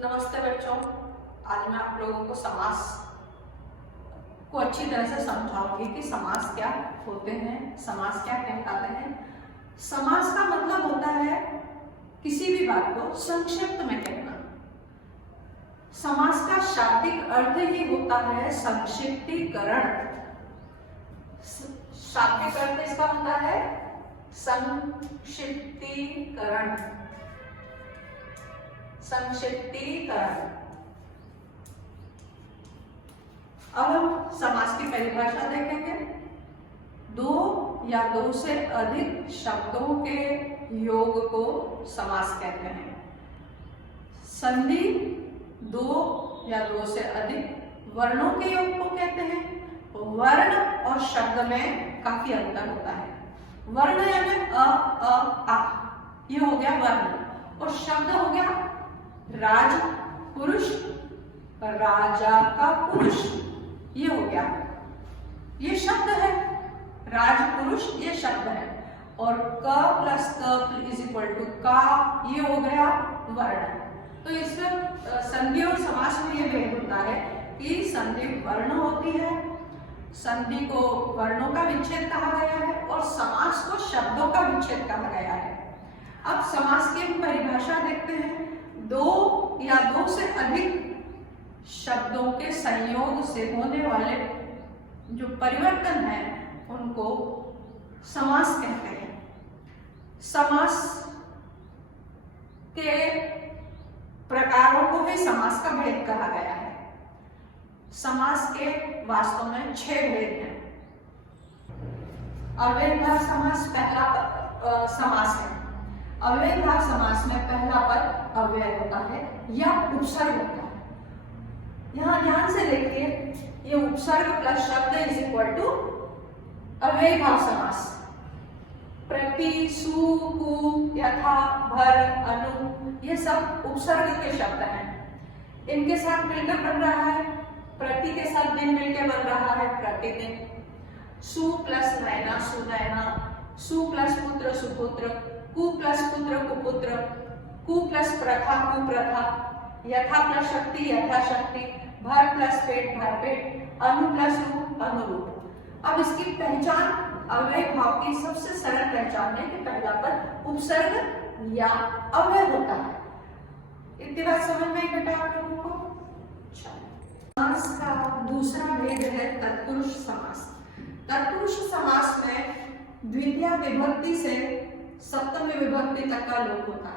नमस्ते बच्चों, आज मैं आप लोगों को समास को अच्छी तरह से समझाऊंगी कि समास क्या होते हैं, समास क्या कहलाते हैं। समास का मतलब होता है किसी भी बात को संक्षिप्त में कहना। समास का शाब्दिक अर्थ ही होता है संक्षिप्तीकरण। शाब्दिक अर्थ इसका होता है संक्षिप्तीकरण। संक्षिप्तीकरण। अब हम समास की परिभाषा देखेंगे। दो या दो से अधिक शब्दों के योग को समास कहते हैं। संधि दो या दो से अधिक वर्णों के योग को कहते हैं। वर्ण और शब्द में काफी अंतर होता है। वर्ण यानी अ, आ, ये हो गया वर्ण, और शब्द हो गया राज पुरुष, राजा का पुरुष, ये हो गया, ये शब्द है। राज पुरुष ये शब्द है, और क प्लस क इज इक्वल टू का, ये हो गया वर्ण। तो इसमें संधि और समास में ये भेद होता है कि संधि वर्ण होती है, संधि को वर्णों का विच्छेद कहा गया है, और समास को शब्दों का विच्छेद कहा गया है। अब समास की परिभाषा देखते हैं। दो या दो से अधिक शब्दों के संयोग से होने वाले जो परिवर्तन है उनको समास कहते हैं। समास के प्रकारों को भी समास का भेद कहा गया है। समास के वास्तव में 6 भेद हैं। अव्ययभाव समास पहला समास है। अव्ययभाव समास में पहला पद अव्यय होता है या उपसर्ग होता है। यहाँ ध्यान से देखिए, ये उपसर्ग प्लस शब्द इज इक्वल टू अव्ययभाव समास। प्रति, सु, कु, यथा, भर, अनु, ये सब उपसर्ग के शब्द हैं। इनके साथ मिलकर बन रहा है, प्रति के साथ दिन मिलकर बन रहा है प्रतिदिन। सु प्लस नयना, सुनयना, सु प्लस पुत्र, सुपुत्र, कु प्लस पुत्र, कुपुत्र, कु प्लस प्रथा, कुप्रथा, यथा प्लस शक्ति, यथाशक्ति, भर प्लस पेट, भरपेट, अनु प्लस रूप, अनुरूप। अब इसकी पहचान अव्यय भाव की सबसे सरल पहचान है कि पहला पद उपसर्ग या अव्यय होता है। इतनी बात समझ में आई बेटा आप लोगों को? समास का दूसरा भेद है तत्पुरुष समास। तत्पुरुष समास में द्वितीय विभक्ति से सप्तमी विभक्ति तक का लोप होता है।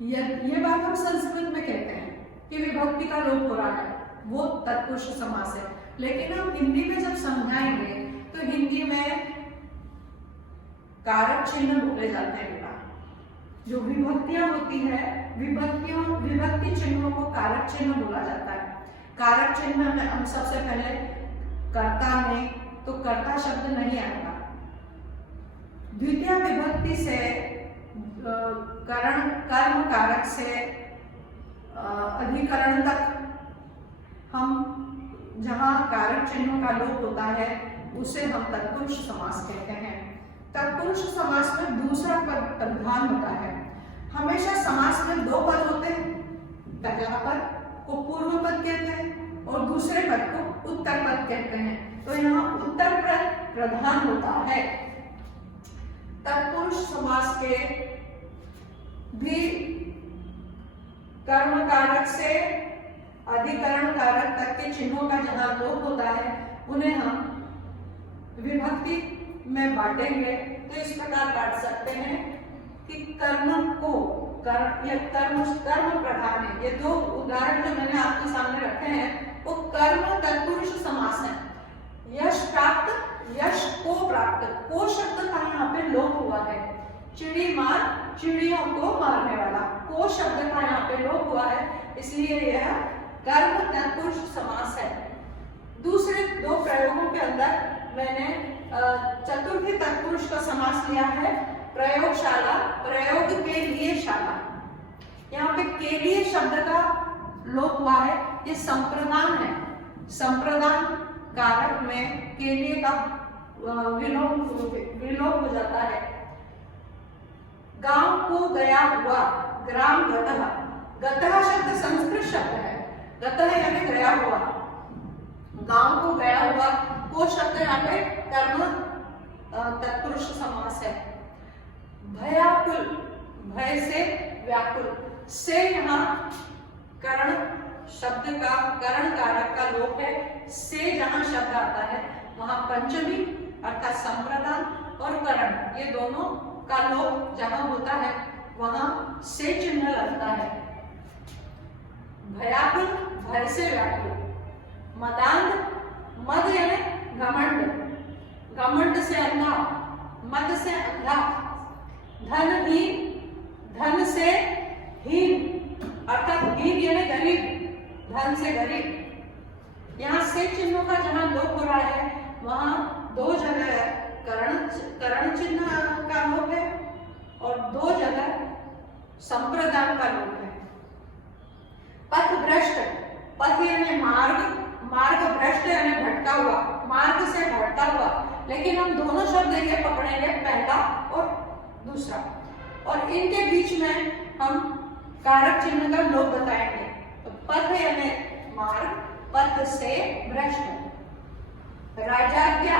ये बात हम संस्कृत में कहते हैं कि विभक्ति का लोप हो रहा है, वो तत्पुरुष समास है। लेकिन हम हिंदी में जब समझाएंगे तो हिंदी में कारक चिन्ह बोले जाते हैं बेटा। जो विभक्तियां होती है, विभक्ति चिन्हों को कारक चिन्ह बोला जाता है। कारक चिन्ह में हम सबसे पहले कर्ता में तो कर्ता शब्द नहीं आएगा। द्वितीय विभक्ति से कर्म कारक से अधिकरण तक हम जहां कारक चिन्हों का लोप होता है उसे हम तत्पुरुष समास कहते हैं। तत्पुरुष समास में दूसरा पद प्रधान होता है। हमेशा समास में 2 पद होते हैं। पहला पद को पूर्व पद कहते हैं और दूसरे पद को उत्तर पद कहते हैं। तो यहाँ उत्तर पद प्रधान होता है। तत्पुरुष समास के भी कर्म कारक से अधिकरण कारक तक के चिन्हों का जहां लोप होता है उन्हें हम विभक्ति में बांटेंगे। तो इस प्रकार बांट सकते हैं कि कर्म को कर्म प्रधान है। ये 2 उदाहरण जो मैंने आपके सामने रखे हैं वो कर्म तत्पुरुष समास है। यश प्राप्त, यश को प्राप्त, को शब्द का यहाँ पे लोप हुआ है। चिड़ी मार, चिड़ियों को मारने वाला, को शब्द का यहाँ पे लोप हुआ है, इसलिए यह कर्म तत्पुरुष समास है। दूसरे 2 प्रयोगों के अंदर मैंने चतुर्थी तत्पुरुष का समास लिया है। प्रयोगशाला, प्रयोग के लिए शाला। यहाँ पे के लिए शब्द का लोप हुआ है, ये संप्रदान है। संप्रदान कारक में के लिए का विलोप हो जाता है। गांव को गया हुआ, ग्राम गतः। गतः शब्द संस्कृत शब्द है। गतः यानी गया हुआ, गांव को गया हुआ, वो शब्द यहाँ पे कर्म तत्पुरुष समास है। भयाकुल, भय से व्याकुल, से यहाँ करण शब्द का करण कारक का लोप है। से जहाँ शब्द आता है वहां पंचमी अर्थात संप्रदान और करण, ये दोनों का लोप जहां होता है वहां से चिन्ह लगता है। भयाकुल, भय से व्याकुल। मदांध, मद यानी घमंड, घमंड से अंधा, मद से अंधा। धनहीन, धन से हीन अर्थात हीन यानी गरीब, धन से गरीब। यहाँ से चिन्हों का जहां लोप हो रहा है वहां दो जगह करण चिन्ह का लोप है और दो जगह संप्रदान का लोप है। पथ भ्रष्ट, पथ यानी मार्ग, मार्ग भ्रष्ट यानी भटका हुआ, मार्ग से भटका हुआ। लेकिन हम दोनों शब्द ये पकड़ेंगे, पहला और दूसरा, और इनके बीच में हम कारक चिन्ह का लोप बताएंगे। तो पथ यानी मार्ग, पथ से भ्रष्ट। राजाज्ञा,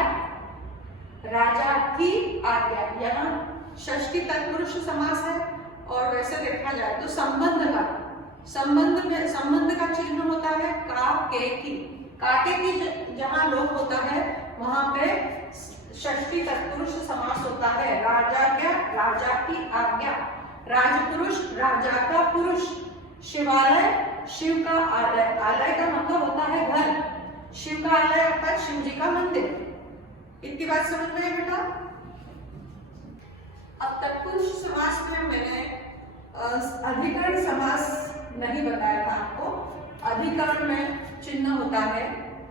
राजा की आज्ञा, यहाँ षष्ठी तत्पुरुष समास है और वैसे देखा जाए तो संबंध का, संबंध में संबंध का चिन्ह होता है का के की। काके की जहां लोप होता है वहां पे षष्ठी तत्पुरुष समास होता है। राजाज्ञा, राजा की आज्ञा। राजपुरुष, राजा का पुरुष। शिवालय, शिव का आलय, आलय का मतलब होता है घर, शिव का आलय अर्थात शिव जी का मंदिर। इतनी बात समझ में है बेटा? अब तत्पुरुष समास में मैंने अधिकरण समास नहीं बताया था आपको। अधिकरण में चिन्ह होता है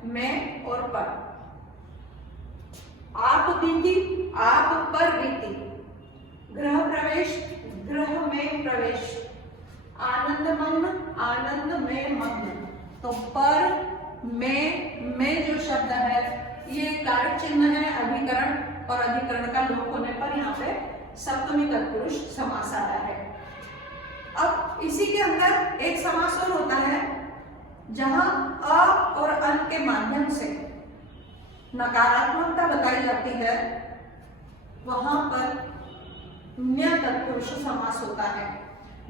मैं और पर। आप बीती, आप पर बीती। गृह प्रवेश, गृह में प्रवेश। आनंद मग्न, आनंद में मग्न। तो पर में जो शब्द है ये कारक चिन्ह है अधिकरण, और अधिकरण का लोप होने पर यहाँ पे सप्तमी तत्पुरुष समास आता है। अब इसी के अंदर एक समास और होता है जहां अ और अन के माध्यम से नकारात्मकता बताई जाती है, वहां पर न्य तत्पुरुष समास होता है।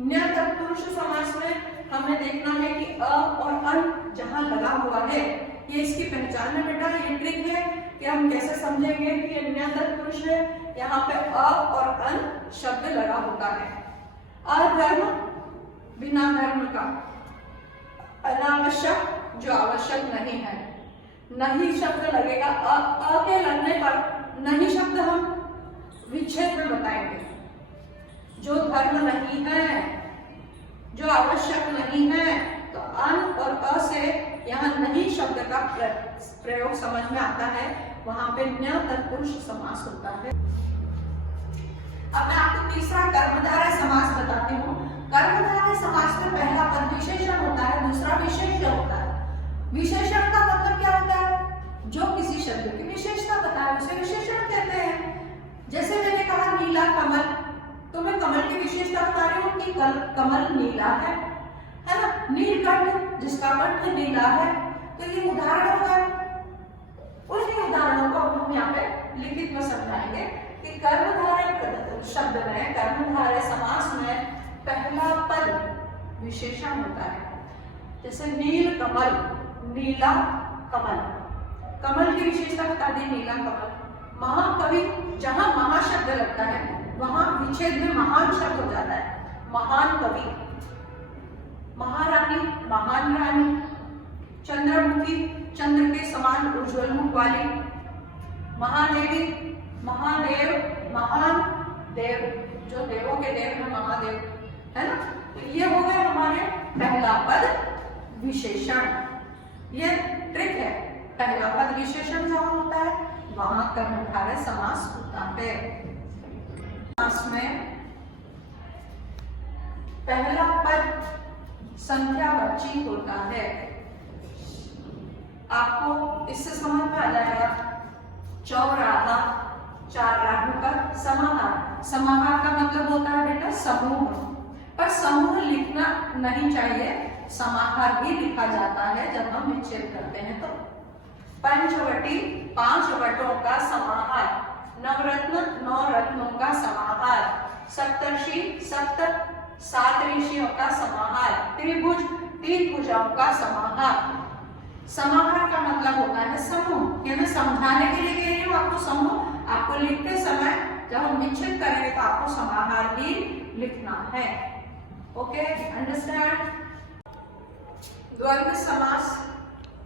न्य तत्पुरुष समास में हमें देखना है कि अ और अन जहां लगा हुआ है, ये इसकी पहचान है बेटा। ये ट्रिक है कि हम कैसे समझेंगे कि ये न्य तत्पुरुष है। यहाँ पे अ और अन शब्द लगा होता है। अधर्म, बिना धर्म का। अनावश्यक, जो आवश्यक नहीं है। नहीं शब्द लगेगा, अ के लगने पर नहीं शब्द हम विच्छेद में बताएंगे। जो धर्म नहीं है, जो आवश्यक नहीं है, तो अन और अ से यहाँ नहीं शब्द का प्रयोग समझ में आता है, वहां पे न्य तत्पुरुष समास होता है। अब मैं आपको तीसरा कर्मधारय समास बताती हूँ। कर्मधारय समास में पहला पद विशेषण होता है, दूसरा विशेष्य होता है। विशेषण का मतलब क्या होता है? जो किसी शब्द की विशेषता बताए उसे विशेषण कहते हैं। जैसे मैंने कहा नीला कमल, तो मैं कमल की विशेषता बता रही हूँ कि कमल नीला है ना। नीलकंठ, जिसका कंठ नीला है, तो ये उदाहरण होगा। उन्हीं उदाहरणों को अब हम यहाँ पे लिखित में समझाएंगे कि कर्मधारय शब्द में, कर्मधारय समास में पहला पद विशेषण होता है। जैसे नील कमल, नीला कमल, कमल की विशेषता बता दी नीला कमल। महाकवि, जहां महाशब्द लगता है वहां विच्छेद में महान शब्द हो जाता है, महान कवि। महारानी, महान रानी। चंद्रमुखी, चंद्र के समान उज्ज्वल मुख वाली। महादेवी, महादेव, महान देव, जो देवों के देव है महादेव, है ना। तो ये हो गए हमारे पहला पद विशेषण। ये ट्रिक है, पहला पद विशेषण जहां होता है वहां कर्मधारय समास होता है। समास में पहला पद संख्यावाची होता है। आपको इससे समझ में आ जाएगा। चौराहा, चार राहों का समाहार। समाहार का मतलब होता है बेटा समूह। पर समूह लिखना नहीं चाहिए, समाहार भी लिखा जाता है जब हम विच्छेद करते हैं। तो पंचवटी 5 वटों का समाहार, नवरत्न 9 रत्नों का समाहार, सप्तर्षि 7 ऋषियों का समाहार, त्रिभुज 3 भुजाओं का समाहार। समाहार का मतलब होता है समूह। ये मैं समझाने के लिए कह रही हूँ आपको समूह। आपको लिखते समय जब हम विच्छेद करेंगे तो आपको समाहार ही लिखना है। Okay, understand. द्वंद्व समास,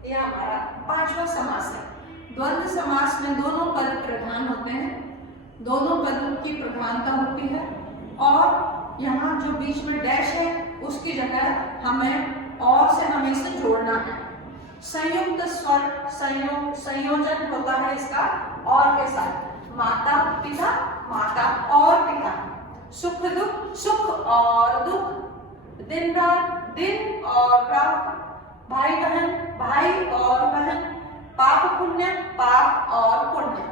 यह हमारा 5वां समास है। द्वंद्व समास में दोनों पद प्रधान होते हैं, दोनों पदों की प्रधानता होती है और यहाँ जो बीच में डैश है उसकी जगह हमें और से हमेशा जोड़ना है। संयुक्त स्वर संयोजन होता है इसका और के साथ, माता पिता, माता और पिता, सुख दुख, सुख और दुख, दिन रात, दिन और रात, भाई बहन, भाई और बहन, पाप पुण्य, पाप और पुण्य।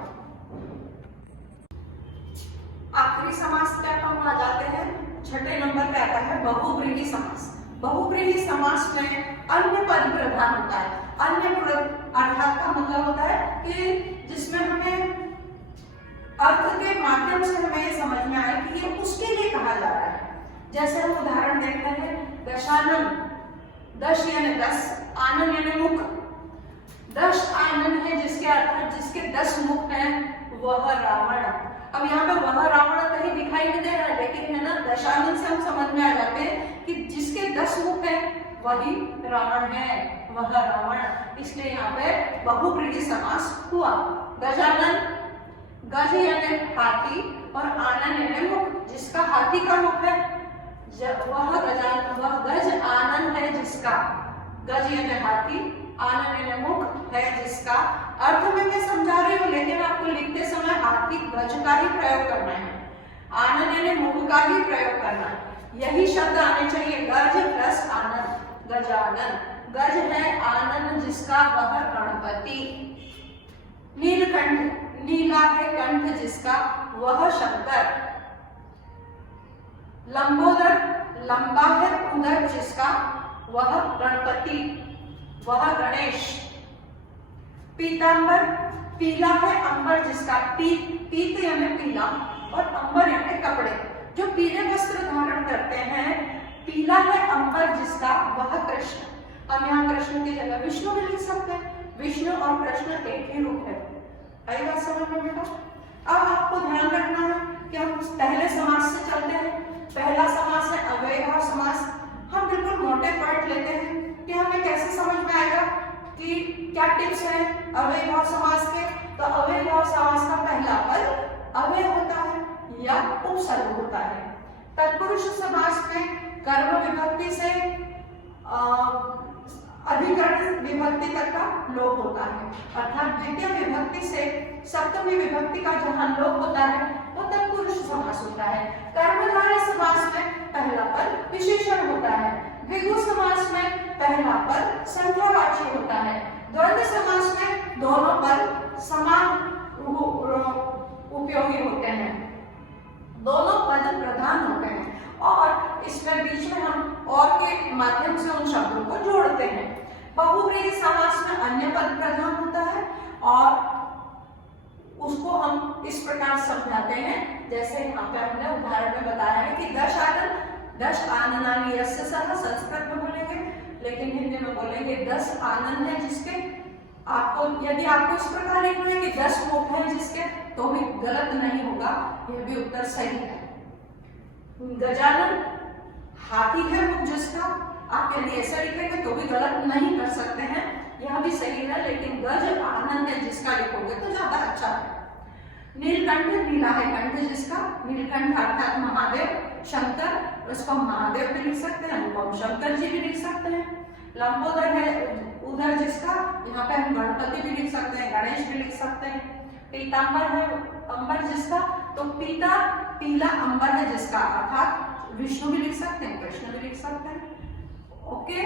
आखिरी समास पे हम आ जाते हैं, 6ठे नंबर पे आता है बहुव्रीहि समास। बहुव्रीहि समास में अन्य पद प्रधान होता है। अन्य पद अर्थात का मतलब होता है कि जिसमें हमें अर्थ के माध्यम से हमें ये समझ में आए कि ये उसके लिए कहा जा रहा है। जैसे हम उदाहरण देखते हैं, दशानन, दश यानी 10, आनन यानी मुख। 10 आनन है जिसके अर्थात जिसके 10 मुख हैं, वह रावण। अब यहाँ पे वह रावण कहीं दिखाई नहीं दे रहा है, लेकिन है ना दशानन से हम समझ में आ जाते हैं कि जिसके 10 मुख हैं वही रावण है, वह रावण। इसलिए यहाँ पे बहुव्रीहि समास हुआ। गजानन, गज यानी हाथी और आनन यानी मुख, जिसका हाथी का मुख है वह गज आनन है जिसका, गज यानी हाथी, आनन यानी मुख है जिसका। अर्थ में मैं समझा रही हूँ लेकिन आपको लिखते समय हाथी गज का ही प्रयोग करना है, आनन यानी मुख का ही प्रयोग करना है। यही शब्द आने चाहिए, गज प्लस आनन, गजानन। गज है आनन जिसका, वह गणपति। नीलकंठ, नीला है कंठ जिसका, वह शंकर। लंबोदर, लंबा है उदर जिसका, वह गणपति, वह गणेश। पीतांबर, पीला है अंबर जिसका, पीत यानी पीला और अंबर यानी कपड़े, जो पीले वस्त्र धारण करते हैं, पीला है अंबर जिसका, वह कृष्ण। हम यहाँ कृष्ण की जगह विष्णु भी लिख सकते हैं, विष्णु और कृष्ण एक ही रूप है। आई बात समझ में बेटा? अब आपको ध्यान रखना है कि हम पहले समास से चलते हैं। पहला समास है अव्ययभाव समास। हम बिल्कुल मोटे पॉइंट लेते हैं कि हमें कैसे समझ में आएगा कि क्या टिप्स है अव्ययभाव समास के। तो अव्ययभाव समास का पहला पद अव्यय होता है या उपसर्ग होता है। तत्पुरुष समास में कर्म विभक्ति से अधिकरण विभक्ति तक का लोप होता है, अर्थात द्वितीय विभक्ति से सप्तमी विभक्ति का जहां लोप होता है वो तत्पुरुष समास होता है। कर्मधारय समास में पहला पद विशेषण होता है। द्विगु समास में पहला पद संख्यावाची होता है। द्वंद्व समास में दोनों पद समान उपयोगी होते हैं, दोनों पद प्रधान होते हैं और इसमें बीच में हम और के माध्यम से उन शब्दों को जोड़ते हैं। बहुव्रीहि समास में अन्य पद प्रधान होता है और उसको हम इस प्रकार समझाते हैं, जैसे यहाँ पे हमने उदाहरण में बताया है कि दश आननानि यस्य सह, संस्कृत में बोलेंगे, लेकिन हिंदी में बोलेंगे 10 आनंद है जिसके। आपको यदि आपको इस प्रकार लिखना है कि 10 मुख है जिसके, तो भी गलत नहीं होगा, यह भी उत्तर सही है। गजानन, हाथी है मुख जिसका, आप यदि ऐसा लिखेंगे तो भी गलत नहीं कर सकते हैं, यह भी सही है, लेकिन गज आनंद है जिसका लिखोगे तो ज्यादा अच्छा है। नीलकंठ, नीला है कंठ जिसका, नीलकंठ अर्थात महादेव, शंकर, उसको महादेव भी लिख सकते हैं, उनको हम शंकर जी भी लिख सकते हैं। लंबोदर है उधर जिसका, यहाँ पे हम गणपति भी लिख सकते हैं, गणेश भी लिख सकते हैं। पीतांबर है अंबर जिसका, तो पीता पीला अंबर है जिसका, अर्थात विष्णु भी लिख सकते हैं, कृष्ण भी लिख सकते हैं। ओके।